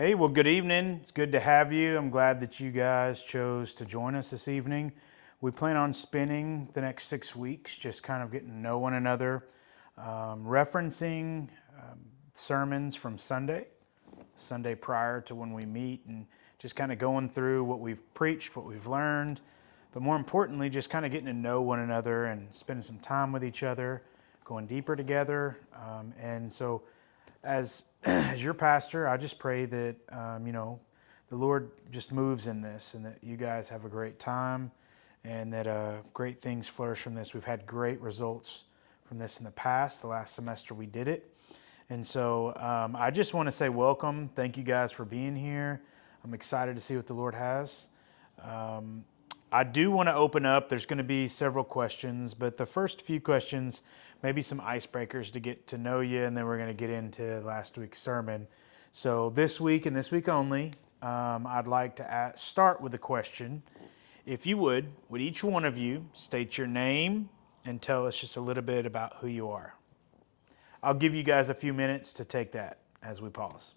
Hey, well, good evening. It's good to have you. I'm glad that you guys chose to join us this evening. We plan on spending the next 6 weeks just kind of getting to know one another, referencing sermons from Sunday prior to when we meet, and just kind of going through what we've preached, what we've learned, but more importantly, just kind of getting to know one another and spending some time with each other, going deeper together. And so, as your pastor, I just pray that the Lord just moves in this, and that you guys have a great time, and that great things flourish from this. We've had great results from this in the past. The last semester we did it, and so I just want to say welcome. Thank you guys for being here. I'm excited to see what the Lord has. I do want to open up. There's going to be several questions, but the first few questions, maybe some icebreakers to get to know you, and then we're going to get into last week's sermon. So this week and this week only, I'd like to start with a question. If you would each one of you state your name and tell us just a little bit about who you are? I'll give you guys a few minutes to take that as we pause.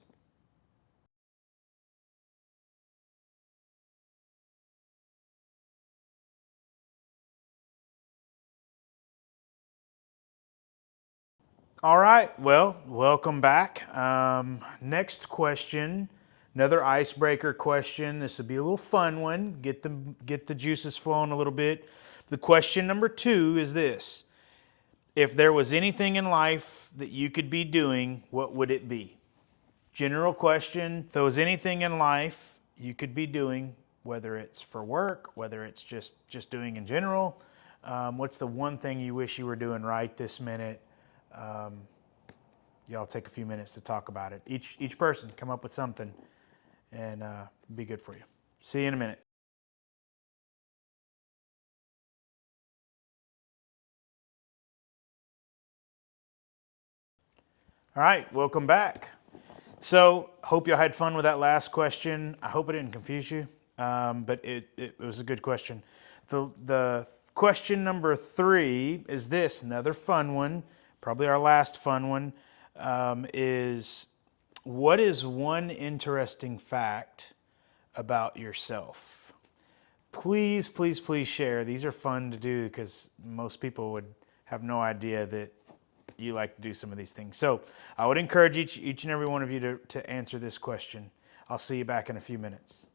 All right, well, welcome back. Next question, another icebreaker question. This will be a little fun one. Get the juices flowing a little bit. The question number 2 is this: if there was anything in life that you could be doing, what would it be? General question. If there was anything in life you could be doing, whether it's for work, whether it's just doing in general, what's the one thing you wish you were doing right this minute? Um, Y'all take a few minutes to talk about it. Each person come up with something, and be good for you. See you in a minute. All right, welcome back. So, hope y'all had fun with that last question. I hope it didn't confuse you, but it was a good question. The question number 3 is this, another fun one, probably our last fun one, is what is one interesting fact about yourself? Please, please, please share. These are fun to do because most people would have no idea that you like to do some of these things. So I would encourage each and every one of you to answer this question. I'll see you back in a few minutes.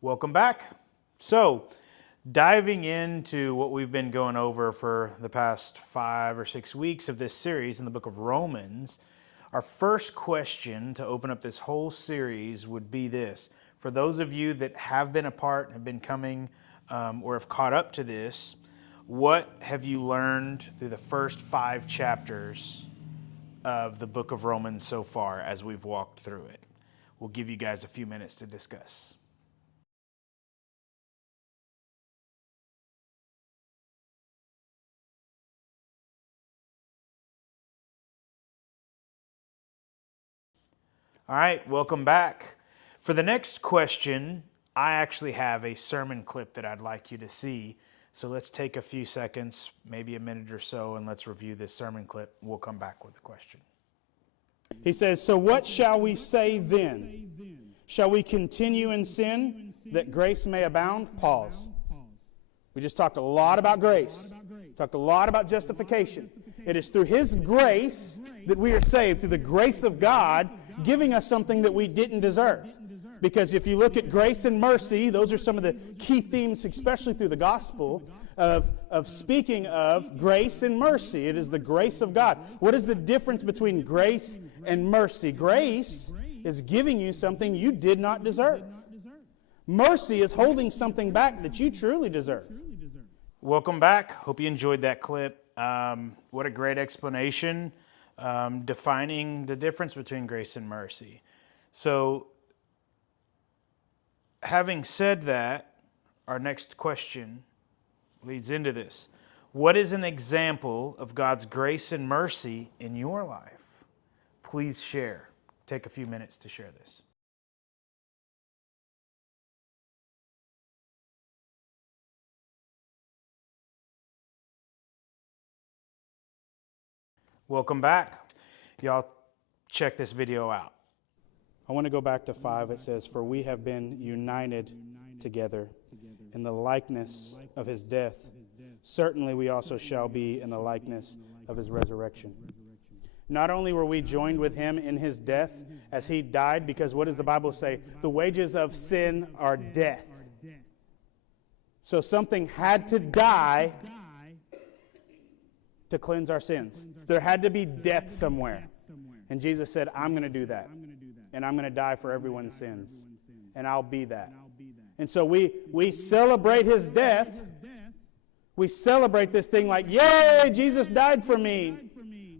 Welcome back. So, diving into what we've been going over for the past 5 or 6 weeks of this series in the book of Romans, our first question to open up this whole series would be this. For those of you that have been a part and have been coming or have caught up to this, what have you learned through the first 5 chapters of the book of Romans so far as we've walked through it? We'll give you guys a few minutes to discuss. All right, welcome back. For the next question, I actually have a sermon clip that I'd like you to see. So let's take a few seconds, maybe a minute or so, and let's review this sermon clip. We'll come back with the question. He says, "So what shall we say then? Shall we continue in sin that grace may abound?" Pause. We just talked a lot about grace. Talked a lot about justification. It is through His grace that we are saved, through the grace of God giving us something that we didn't deserve. Because if you look at grace and mercy, those are some of the key themes, especially through the gospel, of speaking of grace and mercy. It is the grace of God. What is the difference between grace and mercy? Grace is giving you something you did not deserve. Mercy is holding something back that you truly deserve. Welcome back. Hope you enjoyed that clip. What a great explanation defining the difference between grace and mercy. So, having said that, our next question leads into this. What is an example of God's grace and mercy in your life? Please share. Take a few minutes to share this. Welcome back. Y'all check this video out. I want to go back to 5. It says, "For we have been united together in the likeness of his death. Certainly we also shall be in the likeness of his resurrection." Not only were we joined with him in his death as he died, because what does the Bible say? The wages of sin are death. So something had to die to cleanse our sins. There had to be death somewhere. And Jesus said, I'm going to do that. And I'm going to die for everyone's sins. And I'll be that. And so we celebrate his death. We celebrate this thing like, yay, Jesus died for me.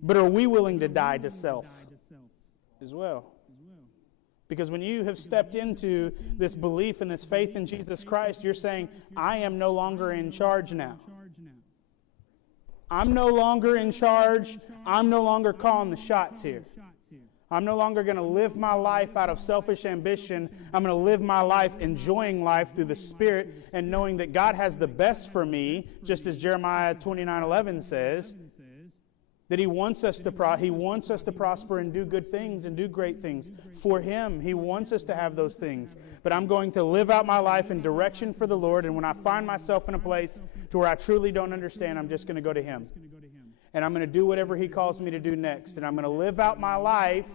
But are we willing to die to self as well? Because when you have stepped into this belief and this faith in Jesus Christ, you're saying, I am no longer in charge now. I'm no longer in charge. I'm no longer calling the shots here. I'm no longer going to live my life out of selfish ambition. I'm going to live my life enjoying life through the Spirit and knowing that God has the best for me, just as Jeremiah 29:11 says, that he wants us to prosper and do good things and do great things for him. He wants us to have those things. But I'm going to live out my life in direction for the Lord, and when I find myself in a place to where I truly don't understand, I'm just going to go to him. And I'm going to do whatever he calls me to do next. And I'm going to live out my life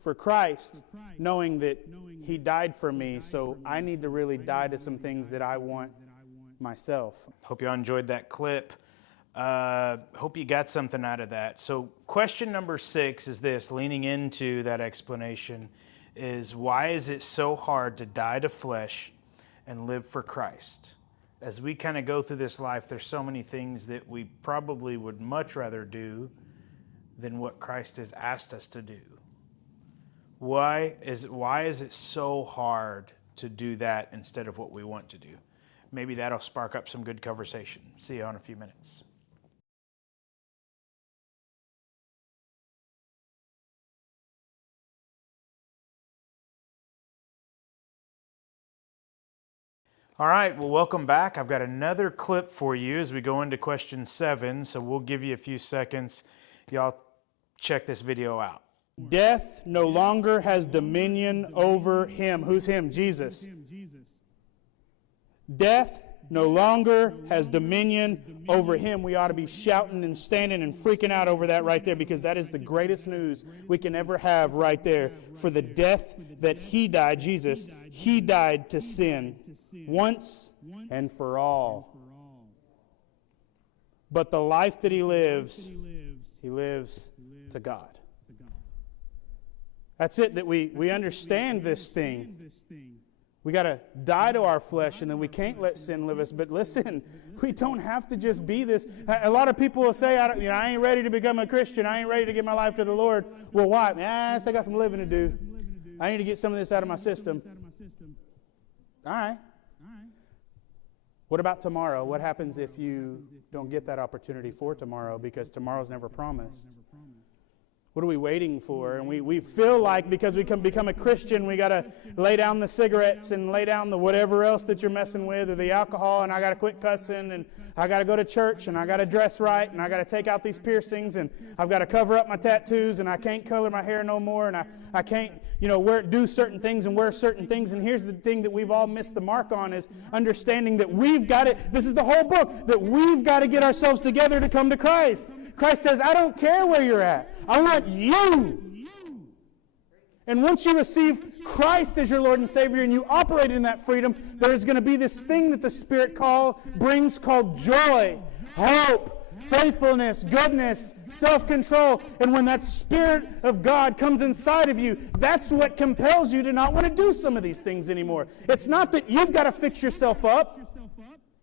for Christ, knowing that he died for me, so I need to really die to some things that I want myself. Hope y'all enjoyed that clip. Hope you got something out of that. So question number 6 is this, leaning into that explanation, is why is it so hard to die to flesh and live for Christ? As we kind of go through this life, there's so many things that we probably would much rather do than what Christ has asked us to do. Why is it so hard to do that instead of what we want to do? Maybe that'll spark up some good conversation. See you in a few minutes. All right, well, welcome back. I've got another clip for you as we go into question 7, so we'll give you a few seconds. Y'all check this video out. Death no longer has dominion over him. Who's him? Jesus. Death no longer has dominion over him. We ought to be shouting and standing and freaking out over that right there, because that is the greatest news we can ever have right there. For the death that he died, Jesus, he died to sin once and for all. But the life that he lives to God. That's it, that we understand this thing. We got to die to our flesh, and then we can't let sin live us. But listen, we don't have to just be this. A lot of people will say, I ain't ready to become a Christian. I ain't ready to give my life to the Lord. Well, why? I still got some living to do. I need to get some of this out of my system. All right. What about tomorrow? What happens if you don't get that opportunity for tomorrow, because tomorrow's never promised? What are we waiting for? And we feel like because we can become a Christian, we got to lay down the cigarettes and lay down the whatever else that you're messing with, or the alcohol, and I got to quit cussing, and I got to go to church, and I got to dress right, and I got to take out these piercings, and I've got to cover up my tattoos, and I can't color my hair no more, and I can't, do certain things and wear certain things. And here's the thing that we've all missed the mark on, is understanding that we've got it. This is the whole book, that we've got to get ourselves together to come to Christ. Christ says, I don't care where you're at. I want you. And once you receive Christ as your Lord and Savior and you operate in that freedom, there is going to be this thing that the Spirit brings called joy, hope, faithfulness, goodness, self-control. And when that Spirit of God comes inside of you, that's what compels you to not want to do some of these things anymore. It's not that you've got to fix yourself up.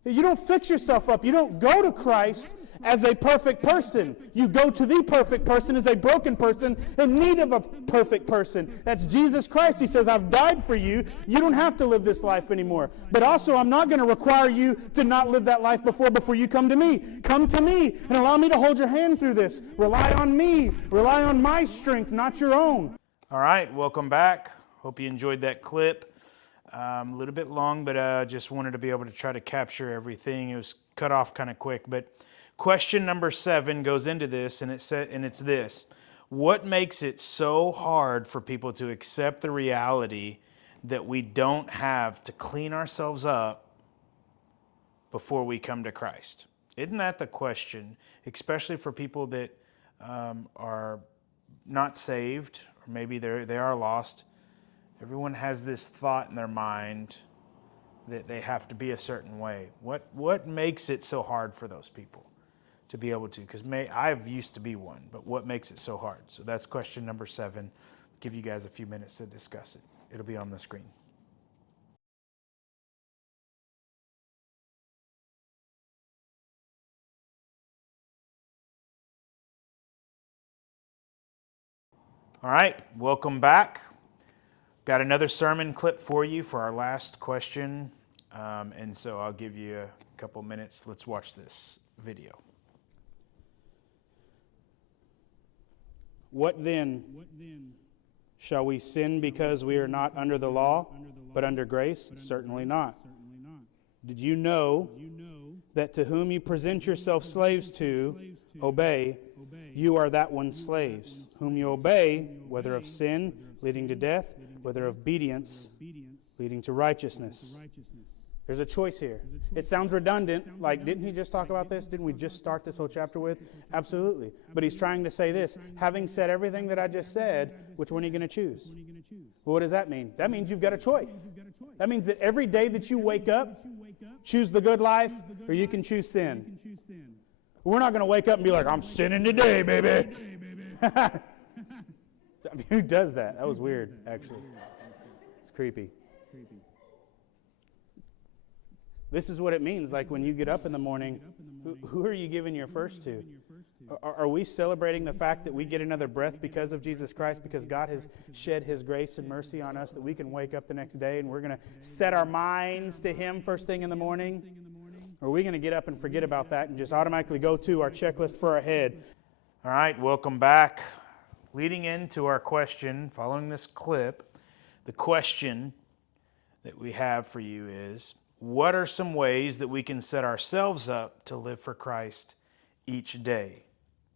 You don't fix yourself up. You don't go to Christ as a perfect person. You go to the perfect person as a broken person in need of a perfect person. That's Jesus Christ. He says, I've died for you. You don't have to live this life anymore. But also, I'm not going to require you to not live that life before you come to me. Come to me and allow me to hold your hand through this. Rely on me. Rely on my strength, not your own. All right, welcome back. Hope you enjoyed that clip. A little bit long, but just wanted to be able to try to capture everything. It was cut off kind of quick, but Question number 7 goes into this, and it's this: what makes it so hard for people to accept the reality that we don't have to clean ourselves up before we come to Christ? Isn't that the question, especially for people that are not saved, or maybe they are lost? Everyone has this thought in their mind that they have to be a certain way. What makes it so hard for those people to be able to? Because I've used to be one, but what makes it so hard? So that's question number 7. Give you guys a few minutes to discuss it. It'll be on the screen. All right, welcome back. Got another sermon clip for you for our last question. And so I'll give you a couple minutes. Let's watch this video. What then? Shall we sin because we are not under the law, but under grace? Certainly not. Did you know that to whom you present yourselves slaves to, obey, you are that one's slaves, whom you obey, whether of sin, leading to death, whether of obedience, leading to righteousness. There's a choice here. It sounds redundant, like, didn't he just talk about this? Didn't we just start this whole chapter with? Absolutely. But he's trying to say this: having said everything that I just said, which one are you going to choose? Well, what does that mean? That means you've got a choice. That means that every day that you wake up, choose the good life, or you can choose sin. We're not going to wake up and be like, I'm sinning today, baby. I mean, who does that? That was weird, actually. It's creepy. This is what it means, like when you get up in the morning, who are you giving your first to? Are we celebrating the fact that we get another breath because of Jesus Christ, because God has shed his grace and mercy on us, that we can wake up the next day and we're going to set our minds to him first thing in the morning? Or are we going to get up and forget about that and just automatically go to our checklist for our head? All right, welcome back. Leading into our question, following this clip, the question that we have for you is, what are some ways that we can set ourselves up to live for Christ each day?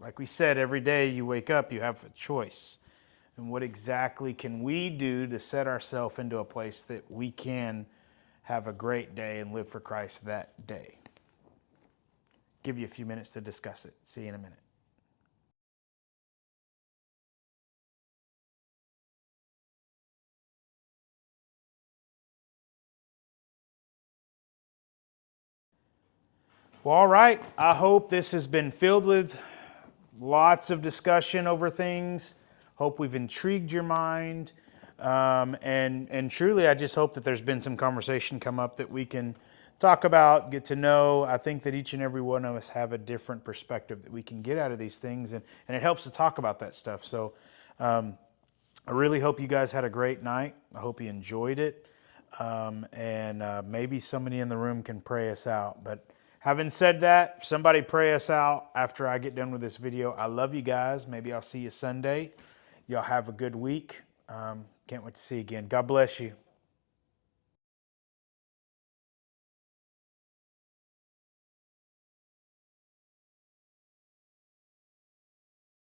Like we said, every day you wake up, you have a choice. And what exactly can we do to set ourselves into a place that we can have a great day and live for Christ that day? Give you a few minutes to discuss it. See you in a minute. Well, all right. I hope this has been filled with lots of discussion over things. Hope we've intrigued your mind. And truly, I just hope that there's been some conversation come up that we can talk about, get to know. I think that each and every one of us have a different perspective that we can get out of these things, and it helps to talk about that stuff. So I really hope you guys had a great night. I hope you enjoyed it. And maybe somebody in the room can pray us out. But having said that, somebody pray us out after I get done with this video. I love you guys. Maybe I'll see you Sunday. Y'all have a good week. Can't wait to see you again. God bless you.